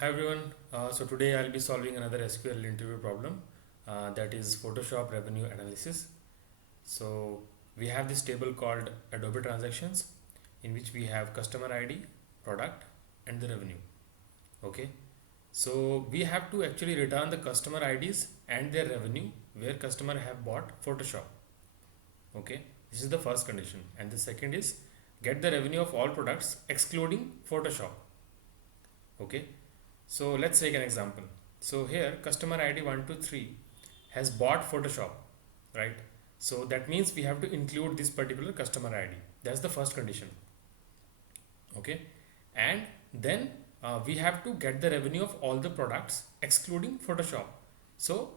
Hi everyone. So today I'll be solving another SQL interview problem, that is Photoshop revenue analysis. So we have this table called Adobe Transactions, in which we have customer ID, product, and the revenue. Okay. So we have to actually return the customer IDs and their revenue where customer have bought Photoshop. Okay. This is the first condition, and the second is get the revenue of all products excluding Photoshop. Okay. So let's take an example. So here customer ID 123 has bought Photoshop, right? So that means we have to include this particular customer ID. That's the first condition. Okay. And then we have to get the revenue of all the products excluding Photoshop. So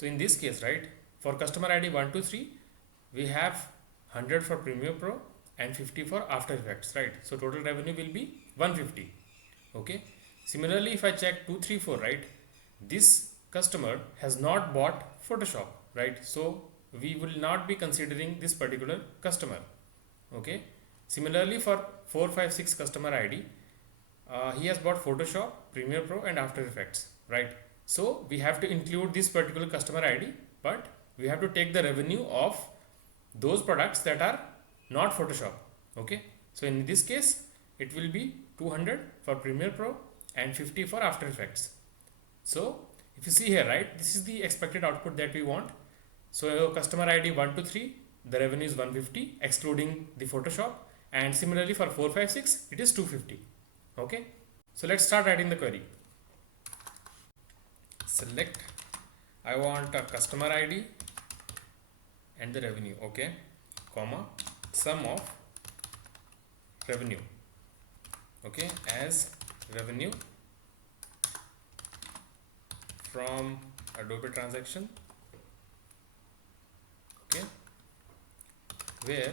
in this case, right, for customer ID 123, we have 100 for Premiere Pro and 50 for After Effects, right? So total revenue will be 150. Okay. Similarly, if I check 234, right, this customer has not bought Photoshop, right? So we will not be considering this particular customer. Okay. Similarly, for 456 customer ID, he has bought Photoshop, Premiere Pro, and After Effects, right? So we have to include this particular customer ID, but we have to take the revenue of those products that are not Photoshop. Okay. So in this case, it will be 200 for Premiere Pro and 50 for After Effects. So if you see here, right, this is the expected output that we want. So customer ID 123, the revenue is 150 excluding the Photoshop, and similarly for 456 it is 250. Okay. So let's start writing the query. Select, I want a customer ID and the revenue, okay, comma, sum of revenue, okay, as revenue from Adobe transaction, okay, where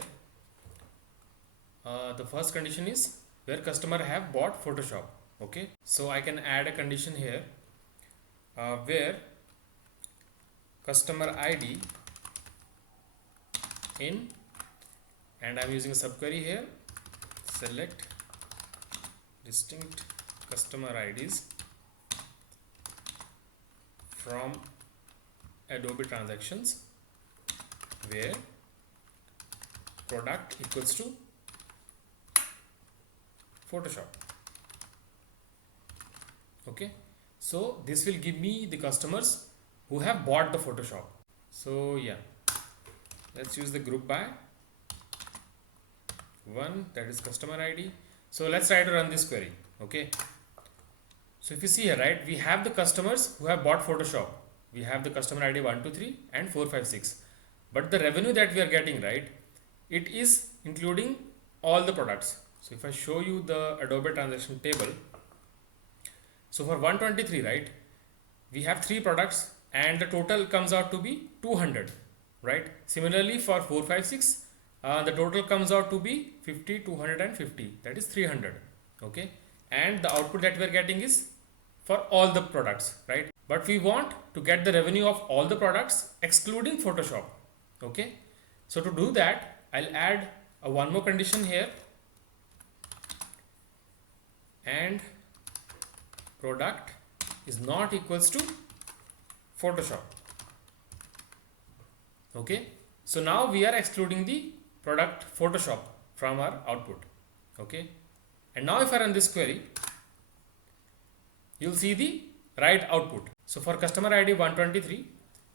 the first condition is where customer have bought Photoshop. Okay, so I can add a condition here where customer ID in, and I'm using a subquery here, select distinct customer IDs from Adobe transactions where product equals to Photoshop. Okay, so this will give me the customers who have bought the Photoshop. So yeah, let's use the group by one, that is customer ID. So let's try to run this query. Okay, so if you see here, right, we have the customers who have bought Photoshop. We have the customer ID 123 and 456, but the revenue that we are getting, right, it is including all the products. So if I show you the Adobe transaction table, so for 123, right, we have 3 products and the total comes out to be 200, right? Similarly for 456, the total comes out to be 50, 250, that is 300. Okay, and the output that we are getting is for all the products, right? But we want to get the revenue of all the products excluding Photoshop. Okay, so to do that, I'll add one more condition here, and product is not equals to Photoshop. Okay, so now we are excluding the product Photoshop from our output. Okay, and now if I run this query, you'll see the right output. So for customer ID 123,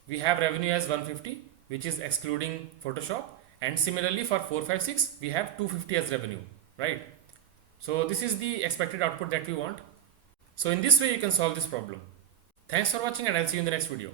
we have revenue as 150, which is excluding Photoshop, and similarly for 456, we have 250 as revenue, right? So this is the expected output that we want. So in this way you can solve this problem. Thanks for watching, and I'll see you in the next video.